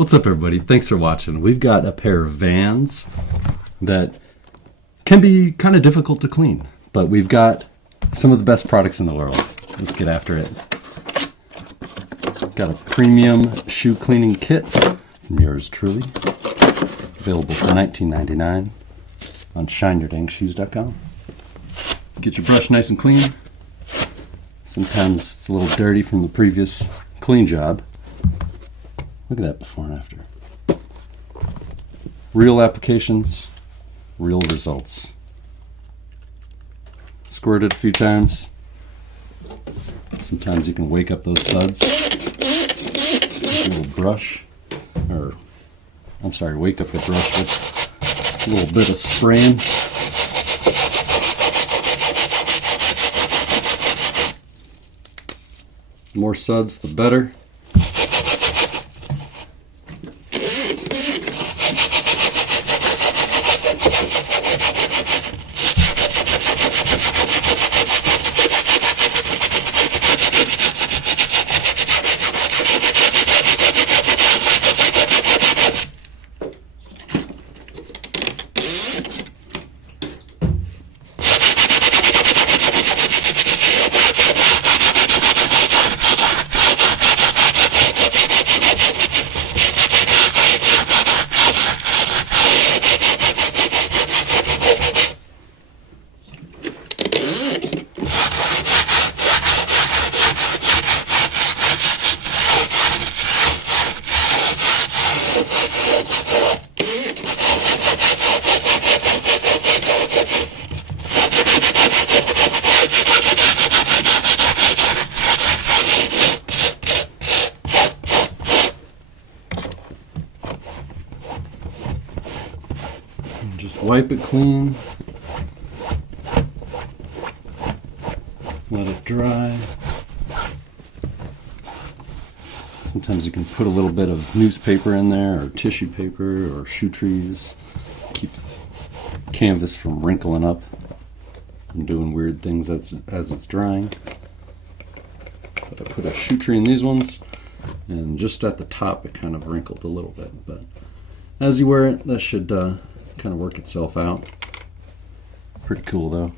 What's up, everybody? Thanks for watching. We've got a pair of Vans that can be kind of difficult to clean, but we've got some of the best products in the world. Let's get after it. Got a premium shoe cleaning kit from yours truly, available for $19.99 on SHINEYOURDANGSHOES.com. Get your brush nice and clean. Sometimes it's a little dirty from the previous clean job. Look at that before and after. Real applications, real results. Squirt it a few times. Sometimes you can wake up those suds. A little brush, or I'm sorry, wake up the brush with a little bit of spraying. The more suds, the better. Just wipe it clean, let it dry. Sometimes you can put a little bit of newspaper in there, or tissue paper, or shoe trees. Keep the canvas from wrinkling up and doing weird things as it's drying. But I put a shoe tree in these ones, and just at the top it kind of wrinkled a little bit. But as you wear it, that should kind of work itself out. Pretty cool though.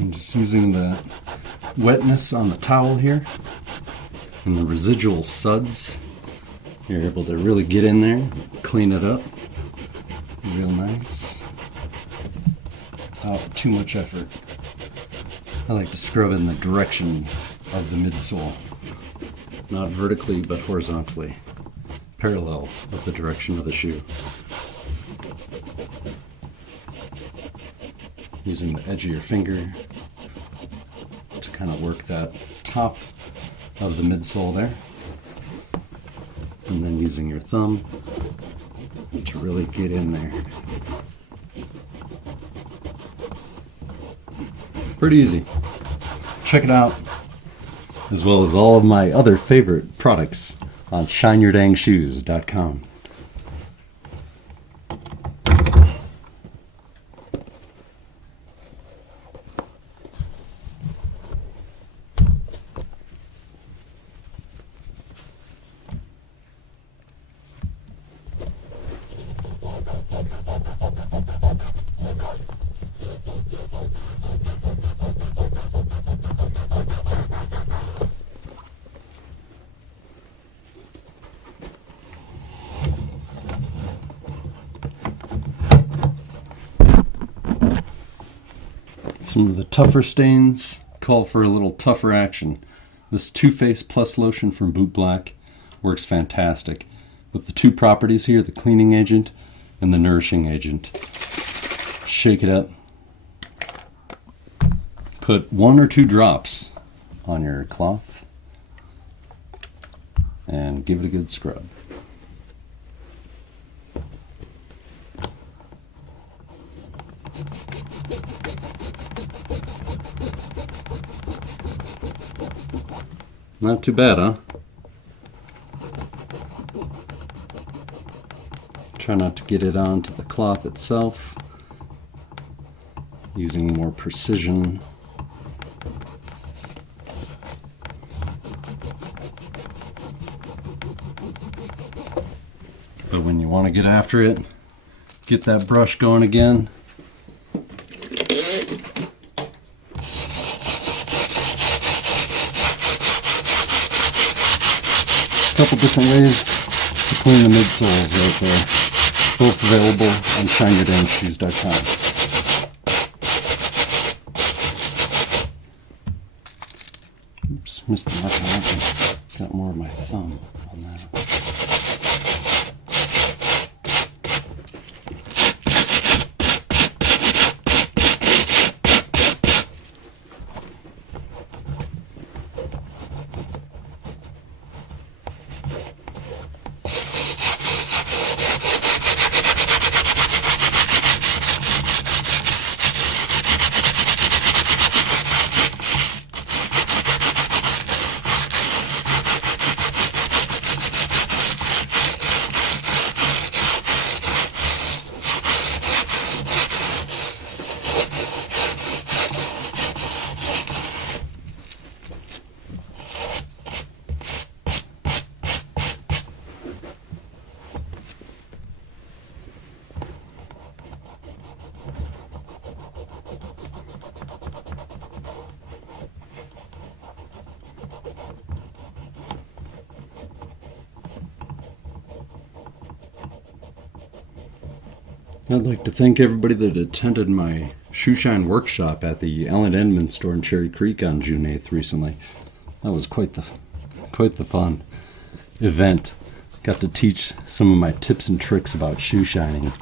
I'm just using the wetness on the towel here and the residual suds. You're able to really get in there, clean it up real nice without too much effort. I like to scrub in the direction of the midsole, not vertically but horizontally, parallel with the direction of the shoe. Using the edge of your finger to kind of work that top of the midsole there, and then using your thumb to really get in there. Pretty easy. Check it out, as well as all of my other favorite products on SHINEYOURDANGSHOES.com. Some of the tougher stains call for a little tougher action. This Too Faced Plus lotion from Boot Black works fantastic with the two properties here, the cleaning agent and the nourishing agent. Shake it up. Put 1 or 2 drops on your cloth and give it a good scrub. Not too bad, huh? Try not to get it onto the cloth itself, using more precision. But when you want to get after it, get that brush going again. Couple different ways to clean the midsoles right there. Both available on SHINEYOURDANGSHOES.com. Oops, missed the marker. Got more of my thumb on that. I'd like to thank everybody that attended my shoe shine workshop at the Allen Edmonds store in Cherry Creek on June 8th recently. That was quite the fun event. Got to teach some of my tips and tricks about shoe shining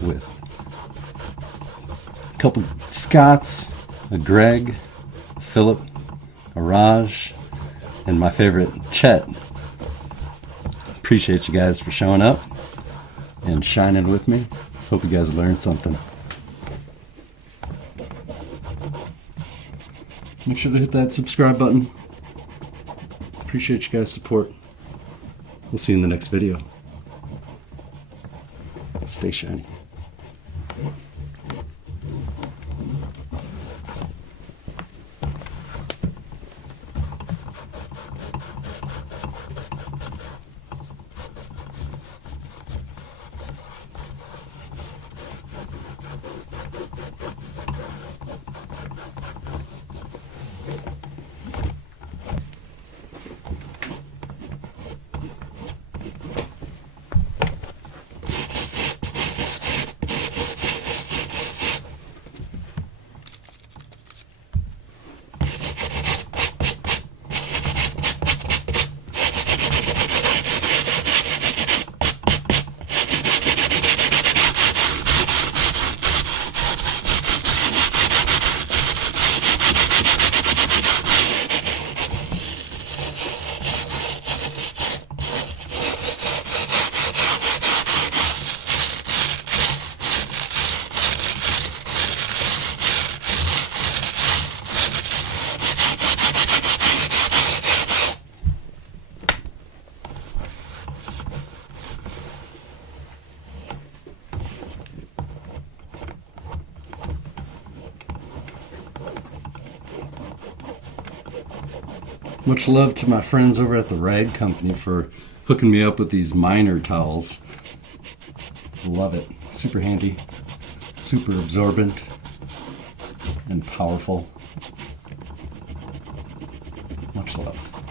with a couple Scotts, a Greg, a Philip, a Raj, and my favorite, Chet. Appreciate you guys for showing up and shining with me. Hope you guys learned something. Make sure to hit that subscribe button. Appreciate you guys' support. We'll see you in the next video. Stay shiny. Much love to my friends over at the Rag Company for hooking me up with these miner towels. Love it. Super handy, super absorbent, and powerful. Much love.